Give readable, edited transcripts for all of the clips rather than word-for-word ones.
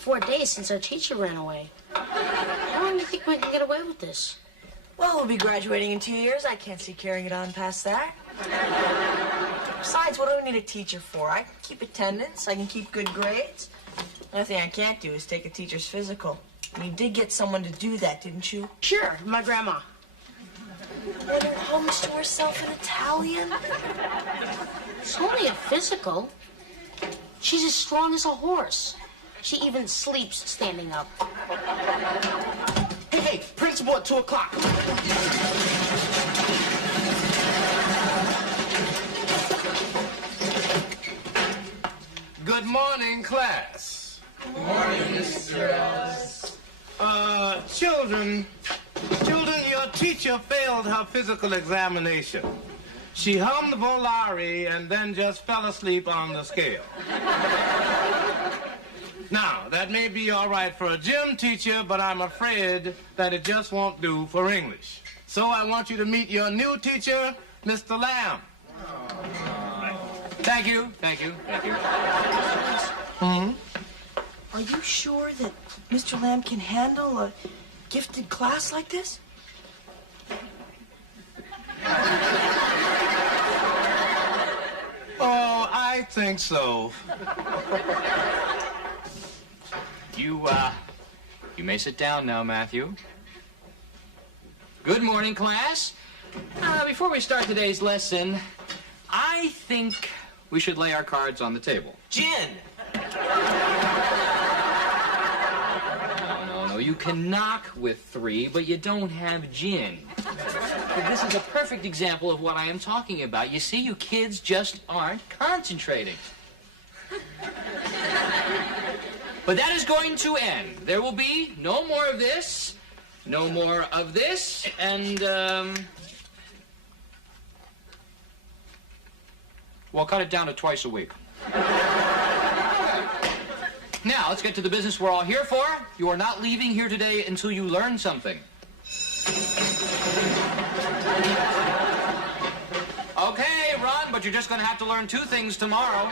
4 days since our teacher ran away. How long do you think we can get away with this? Well, we'll be graduating in 2 years. I can't see carrying it on past that. Besides, what do we need a teacher for? I can keep attendance. I can keep good grades. Another thing I can't do is take a teacher's physical. And you did get someone to do that, didn't you? Sure, my grandma. Went home to herself in Italian. It's only a physical. She's as strong as a horse. She even sleeps standing up. Hey, principal at 2 o'clock. Good morning, class. Good morning, Mr. Ellis. Children, your teacher failed her physical examination. She hummed Volare and then just fell asleep on the scale. Now, that may be all right for a gym teacher, but I'm afraid that it just won't do for English. So I want you to meet your new teacher, Mr. Lamb. Thank you. Are you sure that Mr. Lamb can handle a gifted class like this? Oh, I think so. You may sit down now, Matthew. Good morning, class. Before we start today's lesson, I think we should lay our cards on the table. Gin! No, you can knock with 3, but you don't have gin. But this is a perfect example of what I am talking about. You see, you kids just aren't concentrating. But that is going to end. There will be no more of this, no more of this, and, well, cut it down to twice a week. Now, let's get to the business we're all here for. You are not leaving here today until you learn something. Okay, run, but you're just going to have to learn 2 things tomorrow.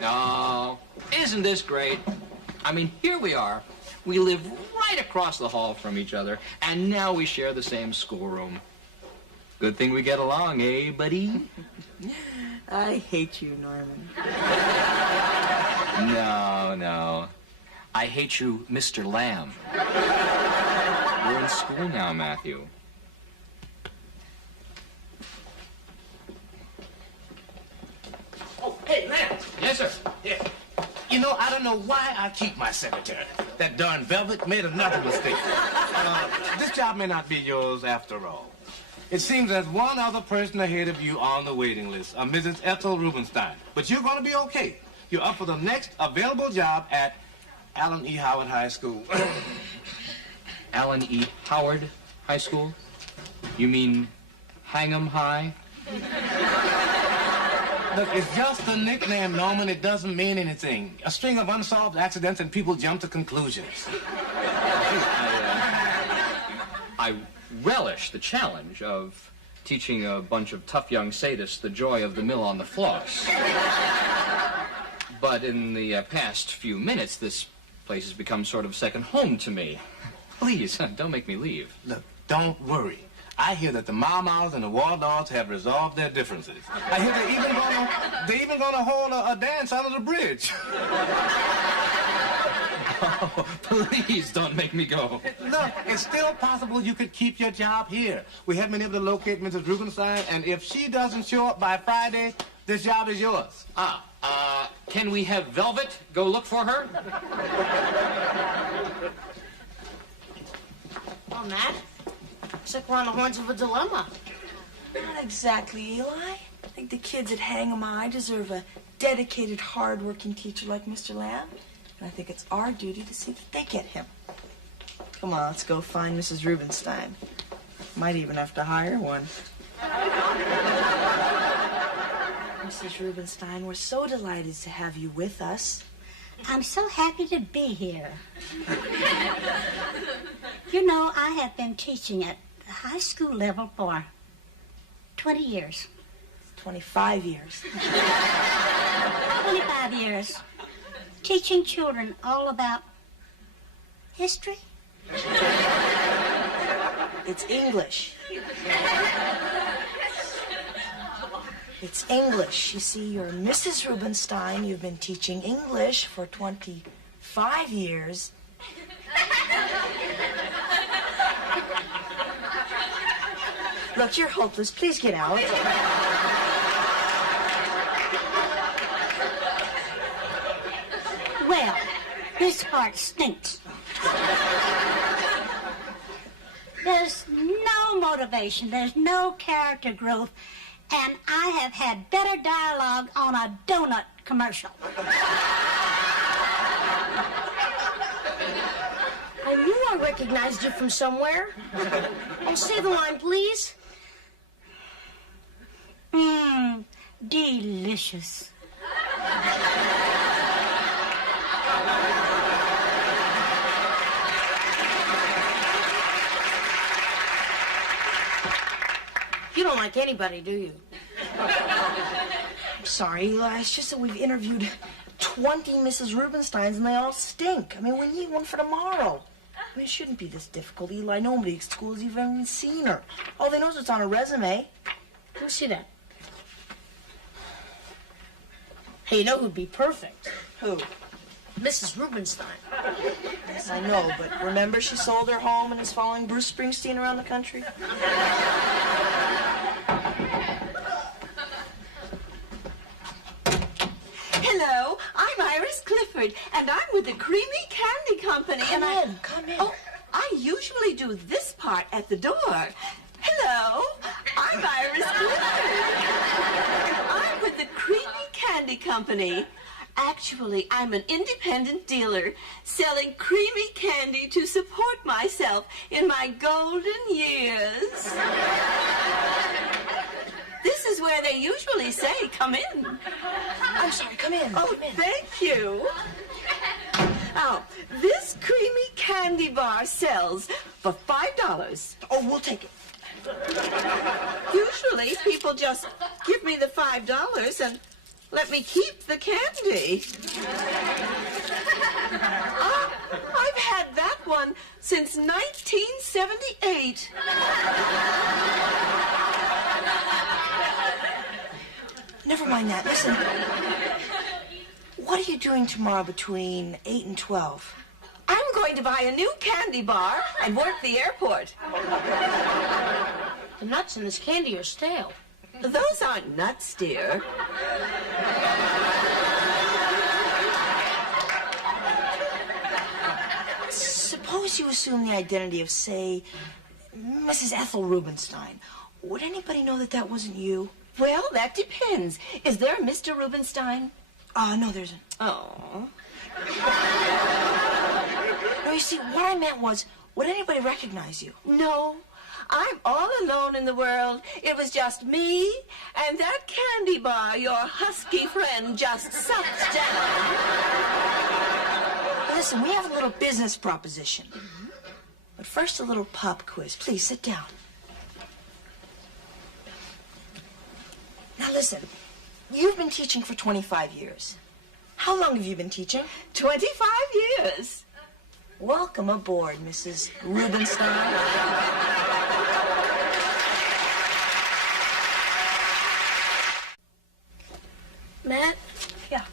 No, isn't this great? I mean, here we are. We live right across the hall from each other, and now we share the same schoolroom. Good thing we get along, eh, buddy? I hate you, Norman. No. I hate you, Mr. Lamb. You're in school now, Matthew. Oh, hey, Lance. Yes, sir. Yeah. You know, I don't know why I keep my secretary. That darn Velvet made another mistake. This job may not be yours after all. It seems there's one other person ahead of you on the waiting list, Mrs. Ethel Rubenstein. But you're going to be okay. You're up for the next available job at Allen E. Howard High School. Allen E. Howard High School? You mean Hang'em High? Look, it's just a nickname, Norman. It doesn't mean anything. A string of unsolved accidents and people jump to conclusions. I relish the challenge of teaching a bunch of tough young sadists the joy of the mill on the floss. But in the past few minutes, this place has become sort of second home to me. Please, don't make me leave. Look, don't worry. I hear that the Mau-Maus and the Waldorfs have resolved their differences. I hear they're even gonna hold a dance under the bridge. Oh, please don't make me go. Look, it's still possible you could keep your job here. We haven't been able to locate Mrs. Rubenstein, and if she doesn't show up by Friday, this job is yours. Can we have Velvet go look for her? Oh, Matt, looks like we're on the horns of a dilemma. Not exactly, Eli. I think the kids at Hang'em High deserve a dedicated, hard-working teacher like Mr. Lamb. And I think it's our duty to see that they get him. Come on, let's go find Mrs. Rubenstein. Might even have to hire one. Mrs. Rubenstein, we're so delighted to have you with us. I'm so happy to be here. You know, I have been teaching at the high school level for 20 years. 25 years. 25 years. teaching children all about history? It's English. It's English. You see, you're Mrs. Rubenstein. You've been teaching English for 25 years. Look, you're hopeless. Please get out. Well, this part stinks. There's no motivation, there's no character growth, and I have had better dialogue on a donut commercial. I knew I recognized you from somewhere. Oh, say the line, please. Delicious. You don't like anybody, do you? I'm sorry, Eli. It's just that we've interviewed 20 Mrs. Rubensteins and they all stink. I mean, we need one for tomorrow. I mean, it shouldn't be this difficult, Eli. Nobody at school has even seen her. All they know is what's on her resume. Let me see that. Hey, you know who'd be perfect? Who? Mrs. Rubenstein. Yes, I know, but remember she sold her home and is following Bruce Springsteen around the country? Hello, I'm Iris Clifford, and I'm with the Creamy Candy Company. Come in. Oh, I usually do this part at the door. Hello, I'm Iris Clifford. I'm with the Creamy Candy Company. Actually, I'm an independent dealer selling creamy candy to support myself in my golden years. This is where they usually say, come in. I'm sorry, come in. Oh, Come in. thank you. Now, this creamy candy bar sells for $5. Oh, we'll take it. Usually, people just give me the $5 and let me keep the candy. I've had that one since 1978. Never mind that. Listen, what are you doing tomorrow between 8 and 12? I'm going to buy a new candy bar and work the airport. The nuts in this candy are stale. Those aren't nuts, dear. Suppose you assume the identity of, say, Mrs. Ethel Rubenstein. Would anybody know that that wasn't you? Well, that depends. Is there a Mr. Rubenstein? No, there isn't. Oh. No, you see, what I meant was, would anybody recognize you? No, I'm all alone in the world. It was just me and that candy bar your husky friend just sucked down. Listen, we have a little business proposition. But first, a little pop quiz. Please, sit down. Now, listen. You've been teaching for 25 years. How long have you been teaching? 25 years. Welcome aboard, Mrs. Rubenstein. Matt? Yeah.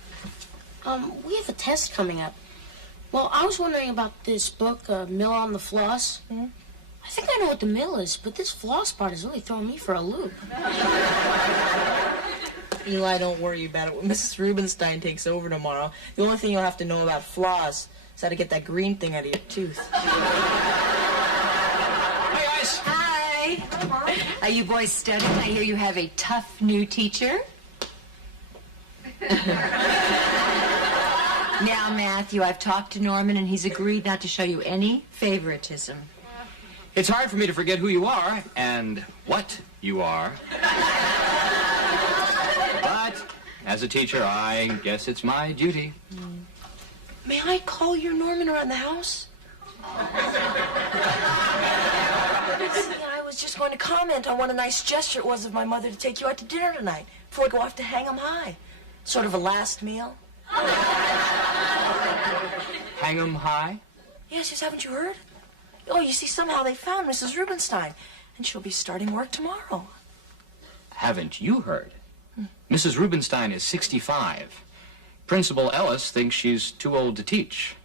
We have a test coming up. Well, I was wondering about this book, Mill on the Floss. Mm-hmm. I think I know what the mill is, but this floss part is really throwing me for a loop. Eli, don't worry about it. When Mrs. Rubenstein takes over tomorrow, the only thing you'll have to know about floss is how to get that green thing out of your tooth. Hey, guys. Hi. Are you boys studying? I hear you have a tough new teacher. Now, Matthew, I've talked to Norman, and he's agreed not to show you any favoritism. It's hard for me to forget who you are and what you are. But as a teacher, I guess it's my duty. May I call your Norman around the house? See, I was just going to comment on what a nice gesture it was of my mother to take you out to dinner tonight before I go off to hang 'em high. Sort of a last meal. hang 'em high? Yes, haven't you heard? Oh, you see, somehow they found Mrs. Rubenstein, and she'll be starting work tomorrow. Haven't you heard? Mrs. Rubenstein is 65. Principal Ellis thinks she's too old to teach.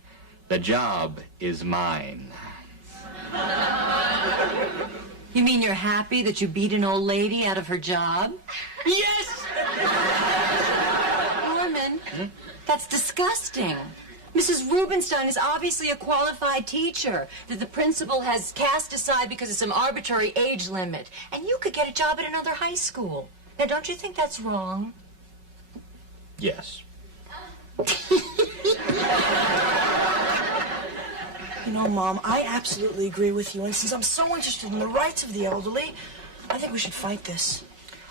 The job is mine. You mean you're happy that you beat an old lady out of her job? Yes! Norman, that's disgusting. Mrs. Rubenstein is obviously a qualified teacher that the principal has cast aside because of some arbitrary age limit. And you could get a job at another high school. Now, don't you think that's wrong? Yes. You know, Mom, I absolutely agree with you. And since I'm so interested in the rights of the elderly, I think we should fight this.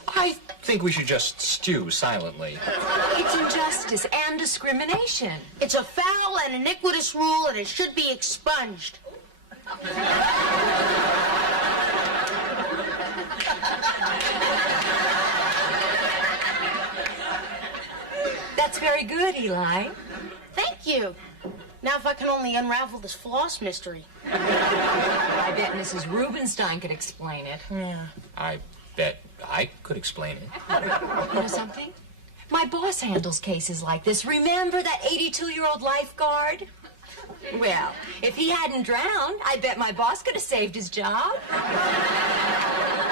I think we should just stew silently. It's injustice and discrimination. It's a foul and iniquitous rule, and it should be expunged. That's very good, Eli. Thank you. Now if I can only unravel this floss mystery. I bet Mrs. Rubenstein could explain it. Yeah. I bet I could explain it. You know something? My boss handles cases like this. Remember that 82-year-old lifeguard? Well, if he hadn't drowned, I bet my boss could have saved his job.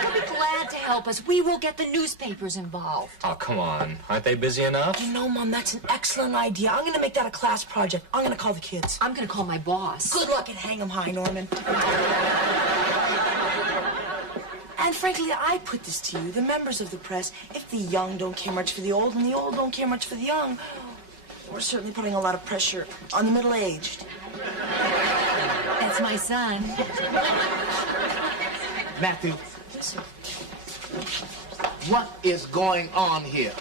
He'll be glad to help us. We will get the newspapers involved. Oh, come on. Aren't they busy enough? You know, Mom, that's an excellent idea. I'm going to make that a class project. I'm going to call the kids. I'm going to call my boss. Good luck and hang 'em high, Norman. And frankly, I put this to you, the members of the press. If the young don't care much for the old and the old don't care much for the young, we're certainly putting a lot of pressure on the middle-aged. That's my son. Matthew, what is going on here?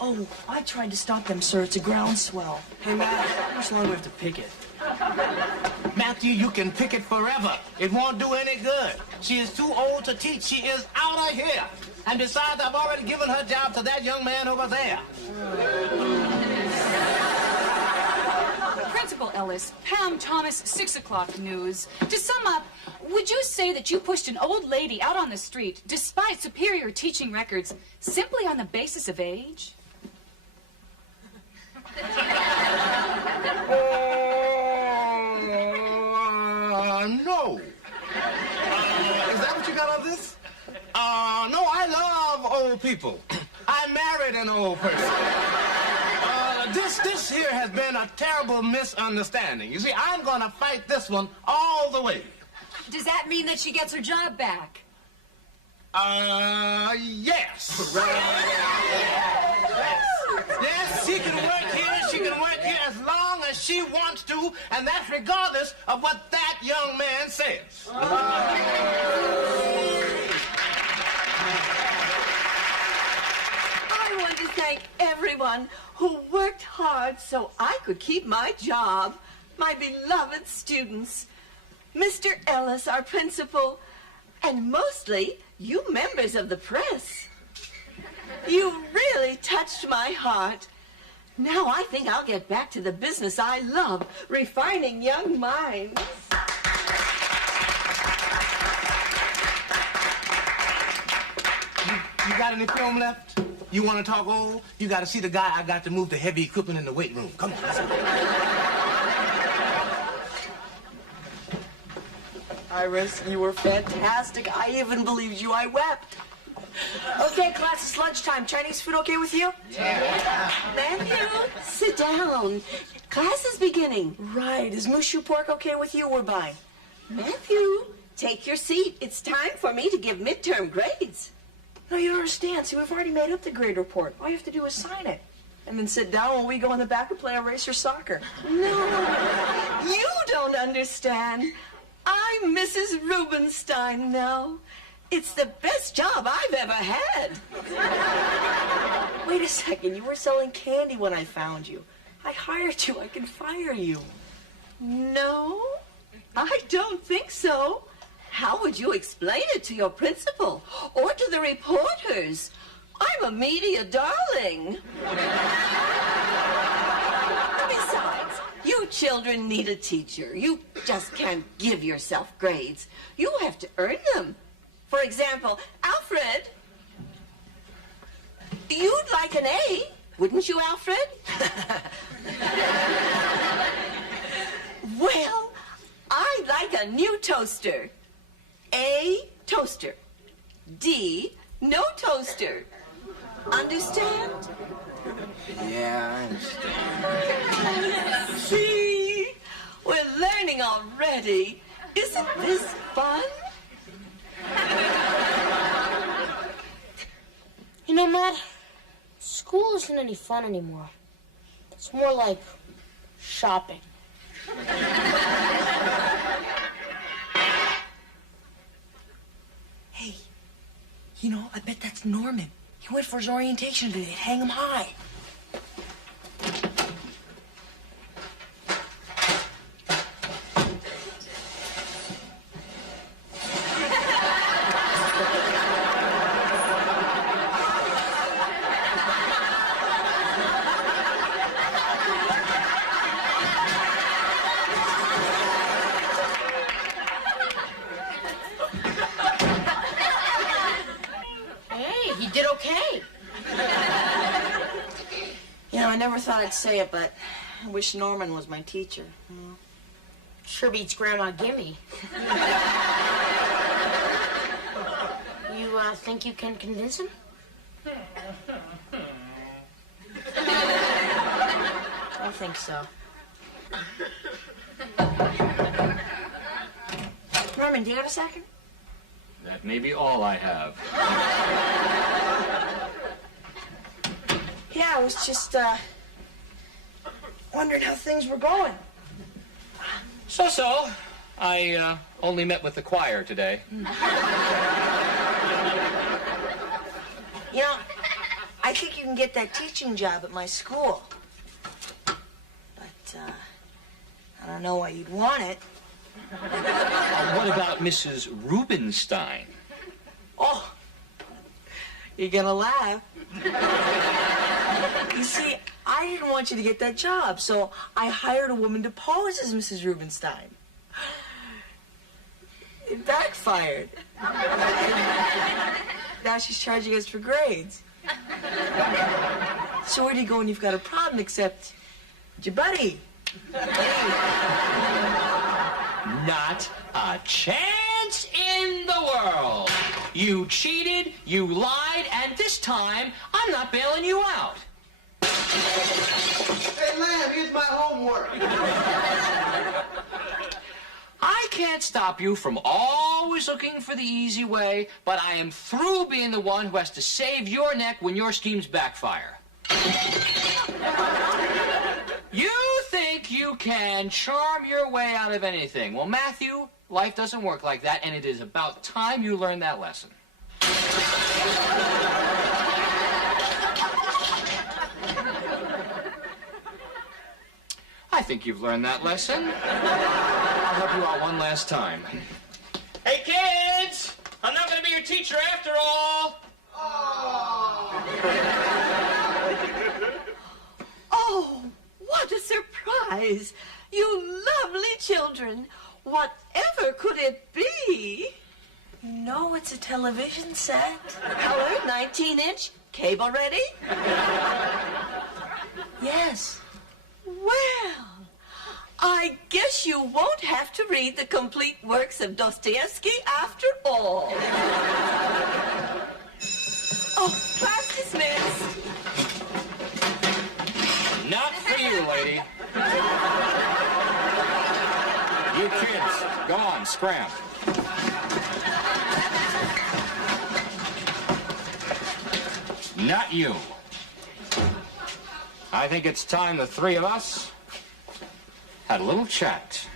Oh, I tried to stop them, sir. It's a groundswell. Hey, Matt, how much longer do we have to picket? Matthew, you can pick it forever. It won't do any good. She is too old to teach. She is out of here. And besides, I've already given her job to that young man over there. Principal Ellis, Pam Thomas, 6 o'clock news. To sum up, would you say that you pushed an old lady out on the street despite superior teaching records simply on the basis of age? No. Is that what you got of this? No, I love old people. I married an old person. This here has been a terrible misunderstanding. You see, I'm gonna fight this one all the way. Does that mean that she gets her job back? Yes. Yes, she can work here. She can work here as long as she wants to, and that's regardless of what that young man says. I want to thank everyone who worked hard so I could keep my job. My beloved students, Mr. Ellis, our principal, and mostly you members of the press. You really touched my heart. Now I think I'll get back to the business I love, refining young minds. You got any film left? You want to talk old? You got to see the guy I got to move the heavy equipment in the weight room. Come on, let's go. Iris, you were fantastic. I even believed you. I wept. Okay, class, it's lunchtime. Chinese food okay with you? Matthew, sit down. Class is beginning. Right. Is mushu pork okay with you? We're buying. Matthew, take your seat. It's time for me to give midterm grades. No, you don't understand. See, we've already made up the grade report. All you have to do is sign it. And then sit down while we go in the back and play eraser soccer. No, you don't understand. I'm Mrs. Rubenstein now. It's the best job I've ever had. Wait a second. You were selling candy when I found you. I hired you. I can fire you. No, I don't think so. How would you explain it to your principal or to the reporters? I'm a media darling. Besides, you children need a teacher. You just can't give yourself grades. You have to earn them. For example, Alfred, you'd like an A, wouldn't you, Alfred? Well, I'd like a new toaster. A, toaster. D, no toaster. Understand? Yeah, I understand. See? We're learning already. Isn't this fun? You know, Matt, school isn't any fun anymore. It's more like shopping. Hey, you know, I bet that's Norman. He went for his orientation today. They'd hang him high. Hey, he did okay. You know, I never thought I'd say it, but I wish Norman was my teacher. Sure beats Grandma Gimme. You think you can convince him? I think so. Norman, do you have a second? That may be all I have. Yeah, I was just, wondering how things were going. So. I only met with the choir today. You know, I think you can get that teaching job at my school. But, I don't know why you'd want it. What about Mrs. Rubenstein? Oh, you're gonna laugh. You see, I didn't want you to get that job, so I hired a woman to pose as Mrs. Rubenstein. It backfired. Now she's charging us for grades. So where do you go when you've got a problem except your buddy? Not a chance in the world. You cheated, you lied, and this time, I'm not bailing you out. Hey, Lamb, here's my homework. I can't stop you from always looking for the easy way, but I am through being the one who has to save your neck when your schemes backfire. You think you can charm your way out of anything. Well, Matthew, life doesn't work like that, and it is about time you learned that lesson. I think you've learned that lesson. I'll help you out one last time. Hey, kids! I'm not going to be your teacher after all. Oh, what a surprise. You lovely children. Whatever could it be? No, it's a television set. Color, 19-inch, cable ready? Yes. Well, I guess you won't have to read the complete works of Dostoevsky after all. Oh, class dismissed. Not for you, lady. You kids, go on, scram. Not you. I think it's time the three of us had a little chat.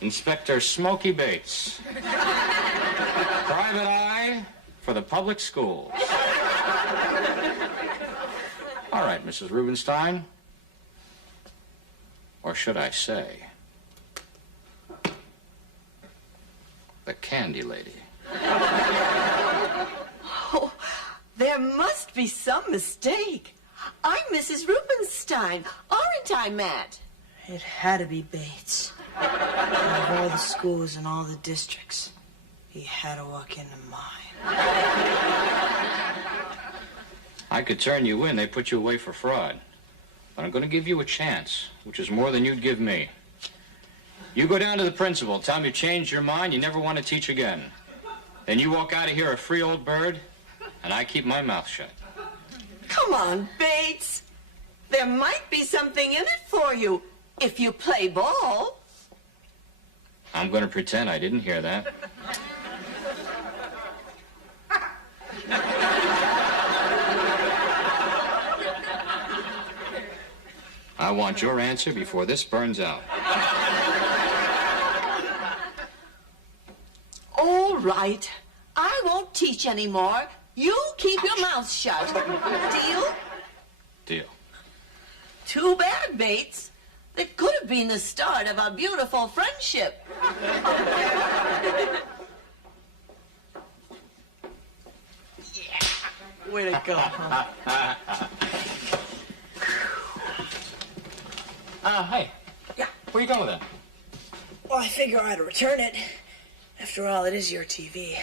Inspector Smokey Bates. Private eye for the public schools. All right, Mrs. Rubenstein. Or should I say, the Candy Lady. Oh, there must be some mistake. I'm Mrs. Rubenstein, aren't I, Matt? It had to be Bates. Out of all the schools and all the districts, he had to walk into mine. I could turn you in. They put you away for fraud. But I'm going to give you a chance, which is more than you'd give me. You go down to the principal, tell him you changed your mind, you never want to teach again. Then you walk out of here a free old bird, and I keep my mouth shut. Come on, Bates. There might be something in it for you if you play ball. I'm going to pretend I didn't hear that. I want your answer before this burns out. All right. I won't teach anymore. You keep your mouth shut. Deal? Deal. Too bad, Bates. That could have been the start of a beautiful friendship. Way to go, huh? Hey. Yeah. Where you going with that? Well, I figure I ought to return it. After all, it is your TV.